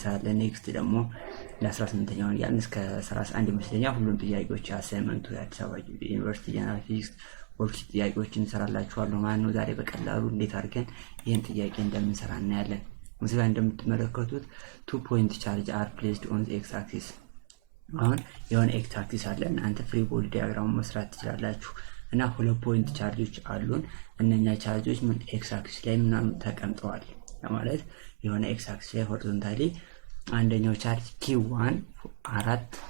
እንሰራለን። ኔክስት ደግሞ ለ18ኛው ያን እስከ 31 ይመስለኛል ሁሉም ጥያቄዎች አሳይመንቱ የአዲስ አበባ ዩኒቨርሲቲ ጀነራል ፊዚክስ ወርክሺት ጥያቄዎችን እንሰራላችኋለሁ ማለት ነው። ዛሬ በቀላሉ እንዴት አድርገን ይሄን ጥያቄ እንደምንሰራ እናያለን። እዚህ ጋር እንደምትመለከቱት 2 point charge are placed on the x axis። አሁን የሆነ x axis አለ። እናንተ ፍሪ ቦዲ ዲያግራም መስራት ትችላላችሁ እና 2 point ቻርጆች አሉን። እነኛ ቻርጆች ምን x axis ላይ ምናምን ተቀምጠዋል ማለት የሆነ x axis ላይ ሆሪዞንታሊ አንደኛው ቻርጅ q1 4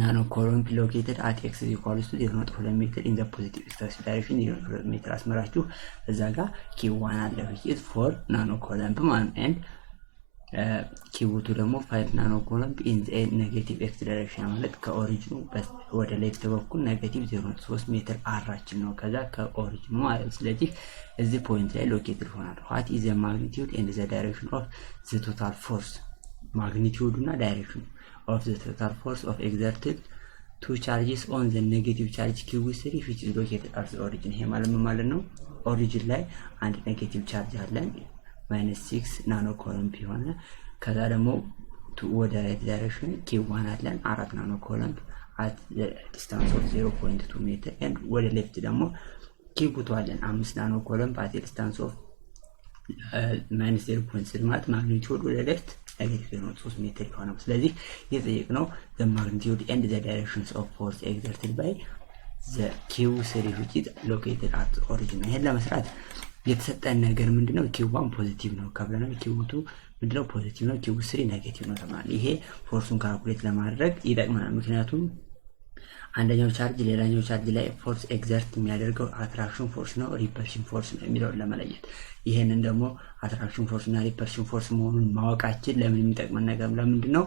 ናኖ ኮሎምብ located at x equals to 0.2 meter in the positive x direction 0.2 meter አስመራችሁ እዛ ጋር q1 አለ which is 4 ናኖ ኮሎምብ and q2 ደግሞ 5 ናኖ ኮሎምብ in the negative x direction ማለት ከኦሪጂኑ ወደ ሌፍት በኩል ኔጌቲቭ 0.3 ሜትር አራችን ነው ከዛ ከኦሪጂኑ ማለት ስለዚህ እዚህ ፖይንት ላይ ሎኬትድ ሆናል። what is the magnitude and the direction of the total force magnitude እና direction of the total force of exerted two charges on the negative charge q3 which is located at the origin። ይሄ ማለት ነው ኦሪጂን ላይ አንድ ኔጌቲቭ ቻርጅ አለን -6 ናኖ ኮሎምብ ሆነ ከዛ ደግሞ ወደ ራይት ዳይሬክሽን q1 አለን 4 ናኖ ኮሎምብ at the distance of 0.2 meter and ወደ ሌፍት ደግሞ q2 አለን 5 ናኖ ኮሎምብ at the distance of -0.3 ማለት ማግኒቲዩድ ወደ ሌፍት ኔጌቲቭ 0.3 ሜትር ይሆናል። ስለዚህ የጠየቅነው the magnitude and the directions of force exerted by the q3 which is located at the origin። ይሄን ለመስራት የተሰጠን ነገር ምንድነው q1 ፖዚቲቭ ነው ካብለናል q2 ምንድነው ፖዚቲቭ ነው q3 ኔጌቲቭ ነው ተባለ። ይሄ ፎርሱን ካልኩሌት ለማድረግ ይጠቅመናል። ምክንያቱም አንደኛው ቻርጅ ሌላኛው ቻርጅ ላይ ፎርስ ኤግዘርት የሚያደርገው አትራክሽን ፎርስ ነው ሪፐልሽን ፎርስ ነው የሚለውን ለመለየት ይሄንን ደግሞ አትራክሽን ፎርስ እና ሪፐልሽን ፎርስ መሆኑን ማወቃችን ለምን የሚጠቅመን ነገር ለምንድነው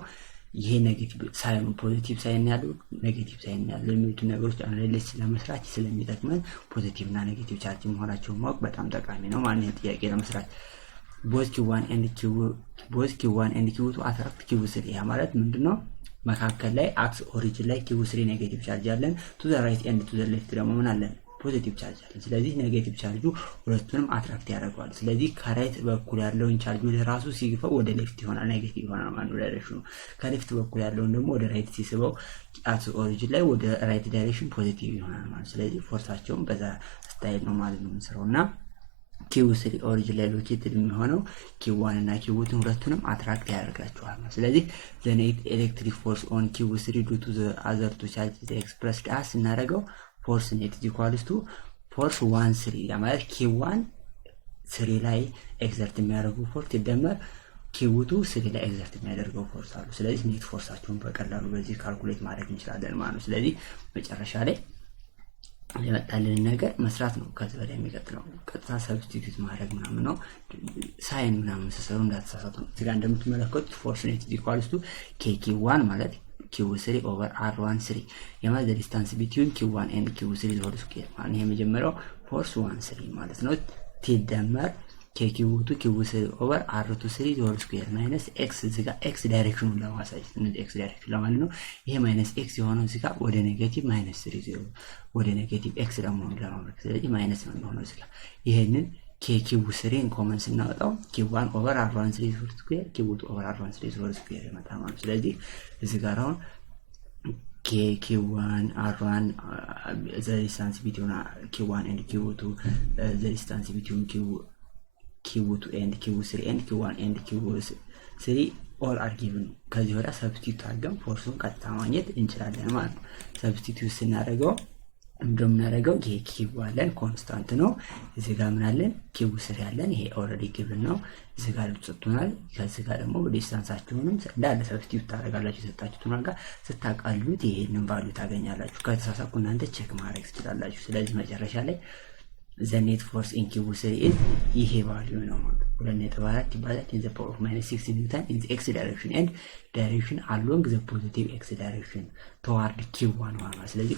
ይሄ ኔጌቲቭ ሳይን ፖዚቲቭ ሳይን ያለው ኔጌቲቭ ሳይን ያለው የሚሉት ነገሮች አናሊሲስ ለመስራት ስለሚጠቅመን ፖዚቲቭ እና ኔጌቲቭ ቻርጅ መሆናቸውን ማወቅ በጣም ጠቃሚ ነው ማለት ነው። ጥያቄ ለመስራት both q1 and q2 attract q3 ያ ማለት ምንድነው መካከል ላይ አክስ ኦሪጂን ላይ q3 ኔጌቲቭ ቻርጅ አለን to the right and to the left ደግሞ ምን አለን ፖዚቲቭ ቻርጅ አለን። ስለዚህ ኔጌቲቭ ቻርጁ ሁለቱንም አትራክት ያደርጋል። ስለዚህ ከራይት በኩል ያለውን ቻርጅ ወደ ራሱ ሲግፈው ወደ ሌፍት ይሆናል ኔጌቲቭ ይሆናል ማለት ነው ዳይሬክሽኑ። ከሌፍት በኩል ያለውን ደግሞ ወደ ራይት ሲስበው አክስ ኦሪጂን ላይ ወደ ራይት ዳይሬክሽን ፖዚቲቭ ይሆናል ማለት። ስለዚህ ፎርሳቸውን በዛ ስታይል ነው ማለት ነው የምንሰራውና q3 ኦሪጂን ላይ ሎኬትድ የሚሆነው q1 እና q2 ሁለቱንም አትራክት ያደርጋቸዋል ማለት። ስለዚህ the net electric force on q3 due to the other two charges expressed as እናደርገው force net is equals to force 1 3 ማለት q1 3 ላይ ኤግዘርት የሚያደርገው ፎርስ ይደመር q2 3 ላይ ኤግዘርት የሚያደርገው ፎርስ አሉ። ስለዚህ ኔት ፎርሳቸውን በቀላሉ በዚህ ካልኩሌት ማድረግ እንችላለን ማለት ነው። ስለዚህ መጨረሻ ላይ የመጣልን ነገር መስራት ነው። ከዚህ በላይ የሚቀጥለው ቀጥታ ሰብስቲቲዩት ማድረግ ምናምን ነው። ሳይን ምናምን ሲሰሩ እንዳትሳሳቱ። እዚህ ጋር እንደምትመለከቱት ፎርስ ኔት ኢኳልስ ቱ kq1 ማለት q3 ኦቨር r1 3 የማለት ዲስታንስ ቢትዊን q1 and q3 ሆል ስኩዌር ማለት ነው። የመጀመሪያው ፎርስ 1 3 ማለት ነው ሲደመር kq2 q3 ኦቨር r2 3 ሆል ስኩዌር ማይነስ x እዚህ ጋር x ዳይሬክሽኑን ለማሳየት ነው። x ዳይሬክሽን ለማለት ነው። ይሄ ማይነስ x የሆነው እዚህ ጋር ወደ ኔጌቲቭ ማይነስ 3 ወደ ኔጌቲቭ x ለመሆን ለማድረግ ስለዚህ ማይነስ ነው የሚሆነው እዚህ ጋር። ይሄንን kq3 ኮመን ስናወጣው q1 ኦቨር r1 3 ሆል ስኩዌር q2 ኦቨር r1 3 ሆል ስኩዌር ይመጣል ማለት። ስለዚህ እዚህ ጋር አሁን q1 r1 the distance between q1 and q2 the distance between q2 and q3 and q1 and q3 all are given። ከዚህ ወዲያ ሰብስቲቱት አድርገን ፎርሱን ቀጥታ ማግኘት እንችላለን ማለት ነው። ሰብስቲቱት ስናደርገው እንደምናደርገው ይሄ q አለን ኮንስታንት ነው። እዚህ ጋር ምን አለን q3 አለን ይሄ ኦልሬዲ ጊቭን ነው። እዚህ ጋር ተሰጥቶናል። ከዚህ ጋር ደግሞ ዲስታንሳቸውንም እንዳለ ሰብስቲቱት ታደርጋላችሁ። የሰጣችሁትን ጋር ስታቃሉት ይሄንን ቫልዩ ታገኛላችሁ። ከተሳሳኩ እናንተ ቼክ ማድረግ ትችላላችሁ። ስለዚህ መጨረሻ ላይ the net force in q3 is ይሄ ቫልዩ ነው ማለት 2.4 ይባላል in the power of -6 newton in the x direction and direction along the positive x direction toward q1 ማለት ስለዚህ